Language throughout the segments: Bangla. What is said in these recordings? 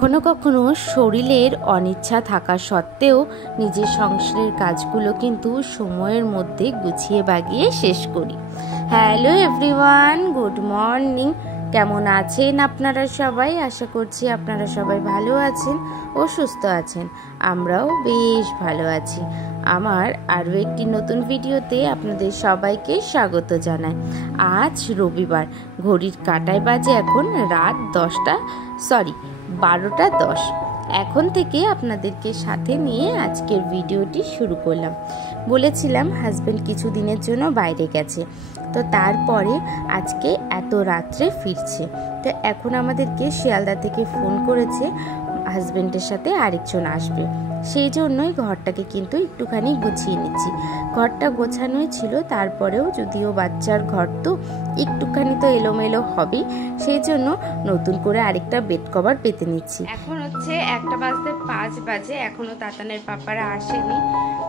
কখনো কখনো শরীরের অনিচ্ছা থাকা সত্ত্বেও নিজের সংসারের কাজগুলো কিন্তু সময়ের মধ্যে গুছিয়ে বাগিয়ে শেষ করি। Hello everyone, good morning. কেমন আছেন আপনারা সবাই? আশা করছি আপনারা সবাই ভালো আছেন ও সুস্থ আছেন। আমরাও বেশ ভালো আছি। আমার আরও একটি নতুন ভিডিওতে আপনাদের সবাইকে স্বাগত জানাই। আজ রবিবার, ঘড়ির কাঁটায় বাজে এখন রাত 12টা 10। এখন থেকে আপনাদেরকে সাথে নিয়ে আজকের ভিডিওটি শুরু করলাম। বলেছিলাম হাজব্যান্ড কিছু দিনের জন্য বাইরে গেছে, তো তারপরে আজকে এত রাত্রে ফিরছে। তো এখন আমাদেরকে শিয়ালদা থেকে ফোন করেছে হাজব্যান্ডের সাথে আরেকজন আসবে, সেই জন্যই ঘরটাকে কিন্তু একটুখানি গুছিয়ে নিচ্ছি। ঘরটা গোছানোই ছিল, তারপরেও যদিও বাচ্চার ঘর তো একটুখানি তো এলোমেলো হবেই, সেই জন্য নতুন করে আরেকটা বেড কভার পেতে নিচ্ছি। এখন হচ্ছে 1:05 বাজে, এখনো তাতানের পাপারা আসেনি।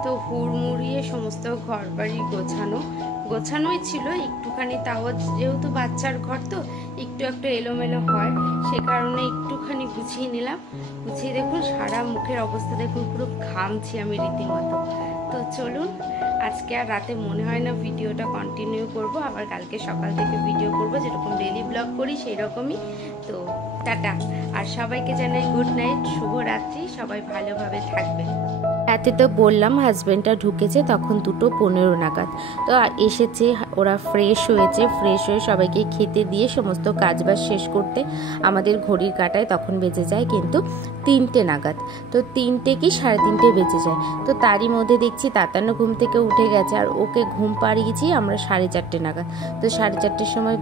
তো হুড়মুড়িয়ে সমস্ত ঘর বাড়ি গোছানোই ছিল একটুখানি, তাও যেহেতু বাচ্চার ঘর তো একটু এলোমেলো হয়, সে কারণে একটুখানি গুছিয়ে নিলাম। গুছিয়ে দেখুন সারা মুখের অবস্থা দেখুন, পুরো ঘামছি আমি রীতিমতো। তো চলুন, আজকে আর রাতে মনে হয় না ভিডিওটা কন্টিনিউ করব, আবার কালকে সকাল থেকে ভিডিও করব, যেরকম ডেইলি ব্লগ করি সেই রকমই। তো টাটা, আর সবাইকে জানাই গুড নাইট, শুভরাত্রি, সবাই ভালোভাবে থাকবেন। রাতে তো বললাম হাজব্যান্ডটা ঢুকেছে তখন 2:15 নাগাদ। তো এসেছে, ওরা ফ্রেশ হয়ে সবাইকে খেতে দিয়ে সমস্ত কাজবাজ শেষ করতে আমাদের ঘড়ির কাঁটায় তখন বেজে যায় কিন্তু 3টে নাগাদ। তো 3টে কি 3:30 বেজে যায়। তো তারই মধ্যে দেখছি তাতানো ঘুম থেকে উঠে গেছে, আর ওকে ঘুম পাড়িয়েছি আমরা 4:30 নাগাদ। তো 4:30 সময়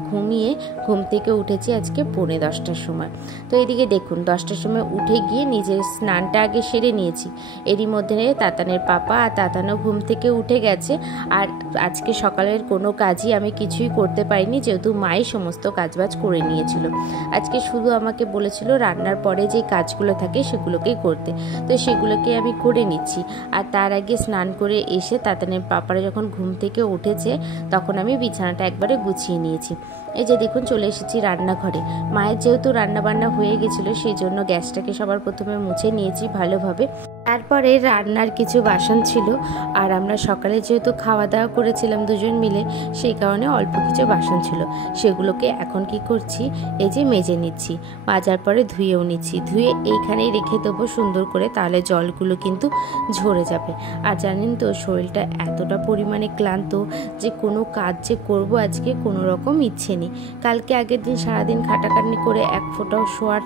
ঘুম থেকে উঠেছি আজকে 9:45 সময়। তো এদিকে দেখুন 10টার সময় উঠে গিয়ে নিজের স্নানটা আগে সেরে নিয়েছি। এরই মধ্যে তাতানের পাপা আর তাতানো ঘুম থেকে উঠে গেছে। আর আজকে সকালের কোনো কাজই আমি কিছুই করতে পারিনি, যেহেতু মাই সমস্ত কাজবাজ করে নিয়েছিল। আজকে শুধু আমাকে বলেছিল রান্নার পরে যে কাজগুলো থাকে সেগুলোকেই করতে, তো সেগুলোকে আমি করে নিচ্ছি। আর তার আগে স্নান করে এসে তাতানের পাপারা যখন ঘুম থেকে উঠেছে তখন আমি বিছানাটা একবারে গুছিয়ে নিয়েছি। এই যে দেখুন চলে এসেছি রান্নাঘরে। মায়ের যেহেতু রান্না বান্না হয়ে গেছিলো, সেই জন্য গ্যাসটাকে সবার প্রথমে মুছে নিয়েছি ভালোভাবে। তারপরে রান্নার কিছু বাসন ছিল, আর আমরা সকালে যেহেতু খাওয়া দাওয়া করেছিলাম দুজন মিলে, সেই কারণে অল্প কিছু বাসন ছিল, সেগুলোকে এখন কি করছি, এই যে মেজে নিচ্ছি। মাজার পরে ধুয়েও নিচ্ছি, ধুয়ে এইখানেই রেখে দেবো সুন্দর করে, তাহলে জলগুলো কিন্তু ঝরে যাবে। আর জানেন তো শরীরটা এতটা পরিমাণে ক্লান্ত যে কোনো কাজ যে করবো আজকে কোনো রকম ইচ্ছে নেই। কালকে আগের দিন সারাদিন খাটাখাটনি করে এক ফোঁটাও শোয়ার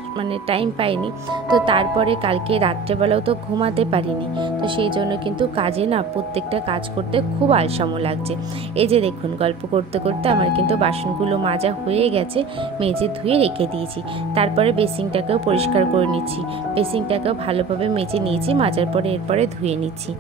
টাইম পাইনি। তো তারপরে কালকে রাত্রেবেলাও তো ঘুমাতে পারিনি, তো সেই জন্য কিন্তু কাজে প্রত্যেকটা কাজ করতে খুব আলসামো লাগছে। এই যে দেখুন গল্প করতে করতে আমার কিন্তু বাসনগুলো মাজা হয়ে গেছে, মেজে ধুয়ে রেখে দিয়েছি। তারপরে বেসিনটাকেও পরিষ্কার করে নিচ্ছি, বেসিনটাকেও ভালোভাবে মেজে নিয়েছি, মাজার পরে এরপরে ধুয়ে নিচ্ছি।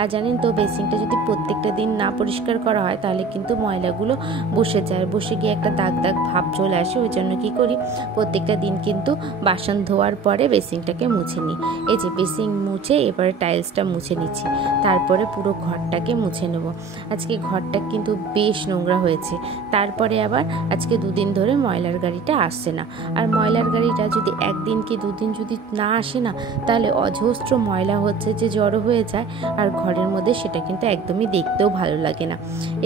আর জানেন তো বেসিনটা যদি প্রত্যেকটা দিন না পরিষ্কার করা হয় তাহলে কিন্তু ময়লাগুলো বসে যায়, বসে গিয়ে একটা দাগ দাগ ভাব চলে আসে। ওই জন্য কী করি, প্রত্যেকটা দিন কিন্তু বাসন ধোয়ার পরে বেসিনটাকে মুছে নিই। এই যে বেসিন মুছে এবারে টাইলসটা মুছে নিচ্ছি, তারপরে পুরো ঘরটাকে মুছে নেব। আজকে ঘরটা কিন্তু বেশ নোংরা হয়েছে। তারপরে আবার আজকে 2 দিন ধরে ময়লার গাড়িটা আসছে না, আর ময়লার গাড়িটা যদি 1 দিন কি 2 দিন যদি না আসে না, তাহলে অজস্র ময়লা হচ্ছে যে জড়ো হয়ে যায়, আর ঘরের মধ্যে সেটা কিন্তু একদমই দেখতেও ভালো লাগে না।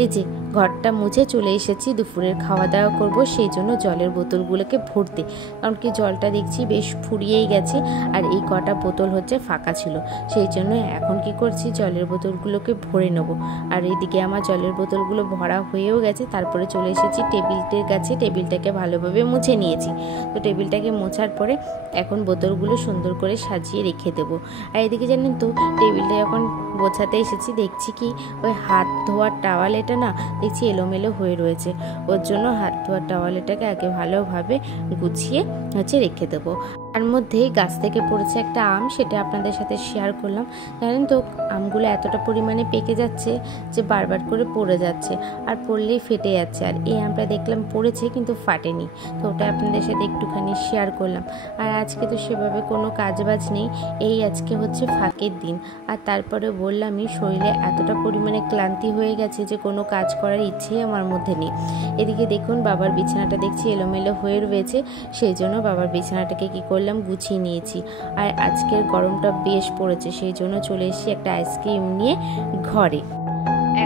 এই যে ঘরটা মুছে চলে এসেছি, দুপুরের খাওয়া দাওয়া করব, সেই জন্য জলের বোতলগুলোকে ভরতে, কারণ কি জলটা দেখছি বেশ ফুরিয়েই গেছে, আর এই কটা বোতল হচ্ছে ফাঁকা ছিল, সেই জন্য এখন কি করছি জলের বোতলগুলোকে ভরে নেব। আর এদিকে আমার জলের বোতলগুলো ভরা হয়েও গেছে। তারপরে চলে এসেছি টেবিলটার কাছে, টেবিলটাকে ভালোভাবে মুছে নিয়েছি। তো টেবিলটাকে মোছার পরে এখন বোতলগুলো সুন্দর করে সাজিয়ে রেখে দেবো। আর এদিকে জানেন তো টেবিলটা যখন গোছাতে এসেছি দেখছি কি ওই হাত ধোয়ার টাওয়াল এটা দেখছি এলোমেলো হয়ে রয়েছে, ওর জন্য হাত ধোয়ার টাওয়ালটাকে আগে ভালোভাবে গুছিয়ে রেখে দেবো। তার মধ্যে গাছ থেকে পড়েছে একটা আম, সেটা আপনাদের সাথে শেয়ার করলাম। জানেন তো আমগুলো এতটা পরিমাণে পেকে যাচ্ছে যে বারবার করে পড়ে যাচ্ছে, আর পড়লেই ফেটে যাচ্ছে। আর এই আমটা দেখলাম পড়েছে কিন্তু ফাটেনি, তো ওটা আপনাদের সাথে একটুখানি শেয়ার করলাম। আর আজকে তো সেভাবে কোনো কাজবাজ নেই, এই আজকে হচ্ছে ফাঁকের দিন। আর তারপরে বললামই শরীরে এতটা পরিমাণে ক্লান্তি হয়ে গেছে যে কোনো কাজ করার ইচ্ছেই আমার মধ্যে নেই। এদিকে দেখুন বাবার বিছানাটা দেখছি এলোমেলো হয়ে রয়েছে, সেই জন্য বাবার বিছানাটাকে কী করলাম, করলাম, গুছিয়ে নিয়েছি। আর আজকের গরমটা বেশ পড়েছে, সেই জন্য চলে এসেছি একটা আইসক্রিম নিয়ে ঘরে।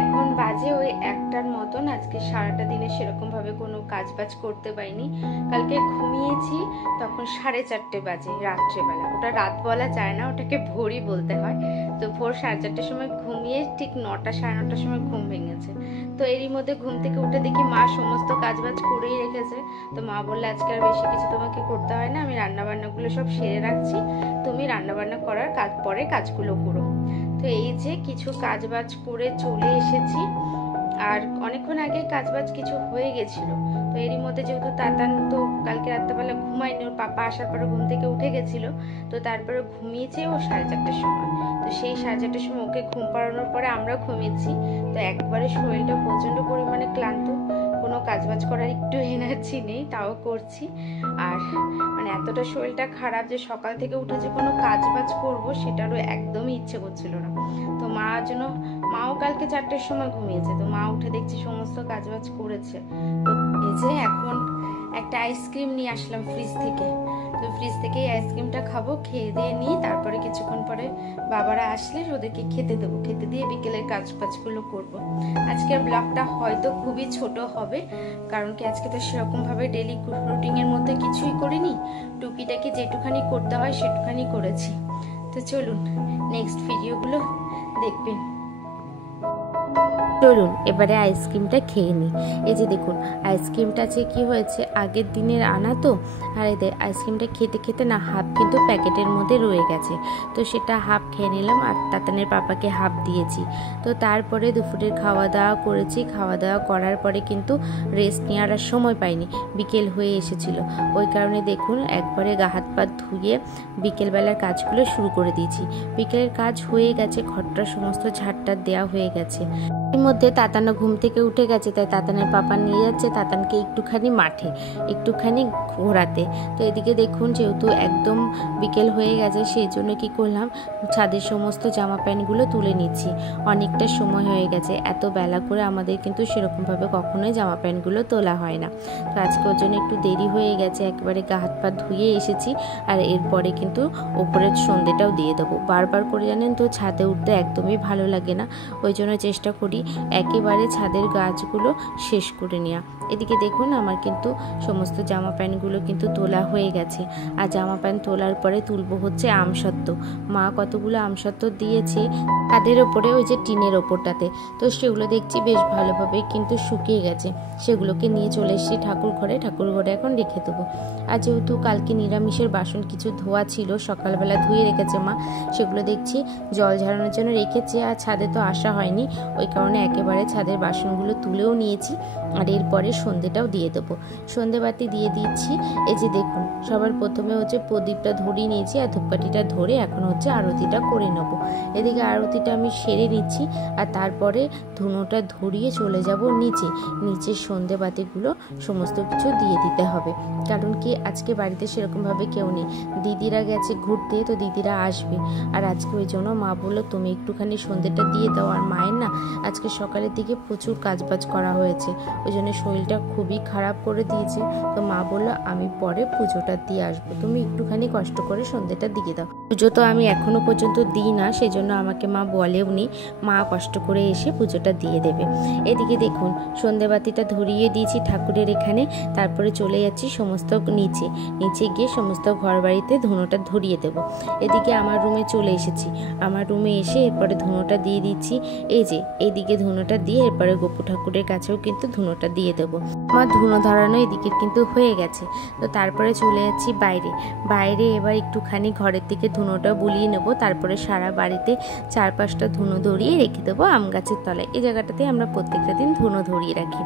এখন বাজে ওই 1টার মতন। আজকে সারাটা দিনে সেরকমভাবে কোনো কাজবাজ করতে পারিনি। কালকে ঘুমিয়েছি তখন 4:30 বাজে রাত্রেবেলা। ওটা রাত বলা যায় না, ওটাকে ভোরই বলতে হয়। তো ভোর 4:30টার সময় ঘুমিয়ে ঠিক 9টা সাড়ে 9টার সময় ঘুম ভেঙেছে। তো এরই মধ্যে ঘুম থেকে উঠে দেখি মা সমস্ত কাজবাজ করেই রেখেছে। তো মা বললে আজকে আর বেশি কিছু তোমাকে করতে হয় না, আমি রান্নাবান্নাগুলো সব সেরে রাখছি, তুমি রান্নাবান্না করার কাজ পরে কাজগুলো করো। তো এই যে কিছু কাজবাজ করে চলে এসেছি। আর অনেকক্ষণ আগে কাজবাজ কিছু হয়ে গেছিল। তো এরই মধ্যে যেহেতু তাতান তো কালকে রাত্রেবেলা ঘুমায়নি, ওর পাপা আসার পরে ঘুম থেকে উঠে গেছিল। তো তারপরে ঘুমিয়েছে ও 4:30টার সময়। তো সেই 4:30টার সময় ওকে ঘুম পাড়ানোর পরে আমরা ঘুমিয়েছি। তো একবারে শরীরটা প্রচণ্ড পরিমাণে ক্লান্ত, কোনো কাজবাজ করার একটু এনার্জি নেই, তাও করছি। আর মানে এতটা শরীরটা খারাপ যে সকাল থেকে উঠে যে কোনো কাজবাজ করবো সেটারও একদমই ইচ্ছে করছিল না। তো মাও কালকে 4টার সময় ঘুমিয়েছে। তো মা উঠে দেখছি সমস্ত কাজবাজ করেছে। তো এই যে এখন একটা আইসক্রিম নিয়ে আসলাম ফ্রিজ থেকে। তো ফ্রিজ থেকে এই আইসক্রিমটা খাবো, খেয়ে দিয়ে নিই। তারপরে কিছুক্ষণ পরে বাবারা আসলে ওদেরকে খেতে দেবো, খেতে দিয়ে বিকেলের কাজবাজগুলো করবো। আজকের ব্লগটা হয়তো খুবই ছোট হবে, কারণ কি আজকে তো সেরকমভাবে ডেলি রুটিনের মধ্যে কিছুই করিনি। টুকিটাকি যেটুখানি করতে হয় সেটুখানি করেছি। তো চলুন নেক্সট ভিডিওগুলো দেখবেন। চলুন এবারে আইসক্রিমটা খেয়ে নিই। এই যে দেখুন আইসক্রিমটা যে কি হয়েছে, আগের দিনের আনা তো। আর এদের আইসক্রিমটা খেতে খেতে না হাফ কিন্তু প্যাকেটের মধ্যে রয়ে গেছে। তো সেটা হাফ খেয়ে নিলাম আর তাতানের পাপাকে হাফ দিয়েছি। তো তারপরে দুপুরের খাওয়া দাওয়া করেছি। খাওয়া দাওয়া করার পরে কিন্তু রেস্ট নেওয়ার আর সময় পাইনি, বিকেল হয়ে এসেছিল। ওই কারণে দেখুন একবারে গা হাত পা ধুয়ে বিকেলবেলার কাজগুলো শুরু করে দিয়েছি। বিকেলের কাজ হয়ে গেছে, ঘরটা সমস্ত ঝাড়টার দেওয়া হয়ে গেছে। এর মধ্যে তাতানো ঘুম থেকে উঠে গেছে, তাই তাতানের পাপা নিয়ে যাচ্ছে তাতানকে একটুখানি মাঠে, একটুখানি ঘোরাতে। তো এদিকে দেখুন যেহেতু একদম বিকেল হয়ে গেছে, সেই জন্য কি করলাম, ছাদের সমস্ত জামা প্যান্টগুলো তুলে নিচ্ছি। অনেকটা সময় হয়ে গেছে, এত বেলা করে আমাদের কিন্তু সেরকমভাবে কখনোই জামা প্যান্টগুলো তোলা হয় না। তো আজকে ওর জন্য একটু দেরি হয়ে গেছে, একবারে গা হাত পা ধুয়ে এসেছি। আর এরপরে কিন্তু ওপরের সন্ধ্যেটাও দিয়ে দেবো। বারবার করে জানেন তো ছাদে উঠতে একদমই ভালো লাগে না, ওই জন্য চেষ্টা করি একেবারে ছাদের গাছগুলো শেষ করে নেওয়া। এদিকে দেখুন আমার কিন্তু সমস্ত জামা প্যান্টগুলো কিন্তু তোলা হয়ে গেছে। আর জামা প্যান্ট তোলার পরে তুলবো হচ্ছে আমসত্ত্ব। মা কতগুলো আমসত্ত্ব দিয়েছে তাদের ওপরে, ওই যে টিনের ওপরটাতে। তো সেগুলো দেখছি বেশ ভালোভাবে কিন্তু শুকিয়ে গেছে। সেগুলোকে নিয়ে চলে এসেছি ঠাকুর ঘরে এখন রেখে দেবো। আর যেহেতু কালকে নিরামিষের বাসন কিছু ধোয়া ছিল, সকালবেলা ধুয়ে রেখেছে মা, সেগুলো দেখছি জল ঝাড়ানোর জন্য রেখেছে। আর ছাদে তো আসা হয়নি, ওই কারণে একেবারে ছাদের বাসনগুলো তুলেও নিয়েছি। আর এরপরে সন্ধেটাও দিয়ে দেবো, সন্ধেবাতি দিয়ে দিচ্ছি। এই যে দেখুন সবার প্রথমে হচ্ছে প্রদীপটা ধরিয়ে নিয়েছি, আর ধূপকাঠিটা ধরে এখন হচ্ছে আরতিটা করে নেবো। এদিকে আরতিটা আমি সেরে নিচ্ছি। আর তারপরে ধুনোটা ধরিয়ে চলে যাব নিচে সন্ধেবাতিগুলো সমস্ত কিছু দিয়ে দিতে হবে। কারণ কি আজকে বাড়িতে সেরকমভাবে কেউ নেই, দিদিরা গেছে ঘুরতে, তো দিদিরা আসবে। আর আজকে ওই জন্য মা বললো তুমি একটুখানি সন্ধেটা দিয়ে দাও। আর মায়ের না আজকে সকালের দিকে প্রচুর কাজবাজ করা হয়েছে, ওই জন্য শরীরটা খুবই খারাপ করে দিয়েছে। তো মা বললো আমি পরে পুজোটা দিয়ে আসবো, তুমি একটুখানি কষ্ট করে সন্ধেটা দিয়ে দাও। পুজো তো আমি এখনো পর্যন্ত দিই না, সেই জন্য আমাকে মা বলেও নি, মা কষ্ট করে এসে পুজোটা দিয়ে দেবে। এদিকে দেখুন সন্ধেবাতিটা ধরিয়ে দিয়েছি ঠাকুরের এখানে। তারপরে চলে যাচ্ছি সমস্ত নিচে গিয়ে সমস্ত ঘর বাড়িতে ধুনোটা ধরিয়ে দেব। এদিকে আমার রুমে চলে এসেছি, আমার রুমে এসে এরপরে ধুনোটা দিয়ে দিচ্ছি। এই যে এইদিকে ধুনোটা দিয়ে এরপরে গোপু ঠাকুরের কাছেও কিন্তু ধুনোটা দিয়ে দেবো। আমার ধুনো ধরানো এদিকে কিন্তু হয়ে গেছে। তো তারপরে চলে যাচ্ছি বাইরে এবার একটুখানি ঘরের দিকে ধুনোটা বুলিয়ে নেব। তারপরে সারা বাড়িতে 4-5টা ধুনো ধরিয়ে রেখে দেবো আম গাছের তলায়। এই জায়গাটাতে আমরা প্রত্যেকটা দিন ধুনো ধরিয়ে রাখি।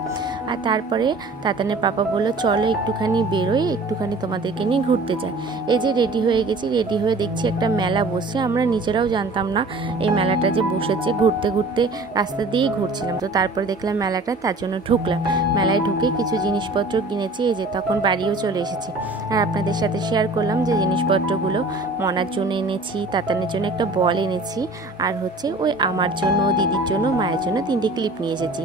আর তারপরে তাতানের পাপা বললো চলো একটুখানি বেরোই, একটুখানি তোমাদেরকে নিয়ে ঘুরতে যাই। এই যে রেডি হয়ে গেছি, রেডি হয়ে দেখছি একটা মেলা বসছে। আমরা নিজেরাও জানতাম না এই মেলাটা যে বসেছে, ঘুরতে ঘুরতে রাস্তা দিয়েই ঘুরছিলাম। তো তারপরে দেখলাম মেলাটা, তার জন্য ঢুকলাম। মেলায় ঢুকে কিছু জিনিসপত্র কিনেছি। এই যে তখন বাড়িও চলে এসেছি। আর আপনাদের সাথে শেয়ার করলাম যে জিনিসপত্রগুলো। মনার জন্য এনেছি, তাতানের জন্য একটা বল এনেছি, আর হচ্ছে ওই আমার জন্য, দিদির জন্য, মায়ের জন্য 3টে ক্লিপ নিয়ে এসেছি,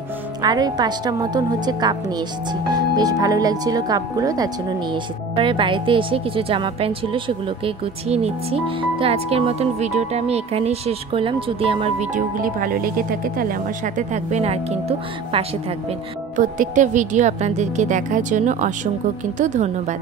আর ওই 5টা মতন হচ্ছে কাপ নিয়ে এসেছি। বেশ ভালো লাগছিল কাপগুলো, তার জন্য নিয়ে এসেছি। এবারে বাড়িতে এসে কিছু জামা প্যান্ট ছিল, সেগুলোকে গুছিয়ে নিচ্ছি। তো আজকের মতন ভিডিওটা আমি এখানেই শেষ করলাম। যদি আমার ভিডিওগুলি ভালো লেগে থাকে তাহলে আমার সাথে থাকবেন আর কিন্তু পাশে থাকবেন। প্রত্যেকটা ভিডিও আপনাদেরকে দেখার জন্য অসংখ্য কিন্তু ধন্যবাদ।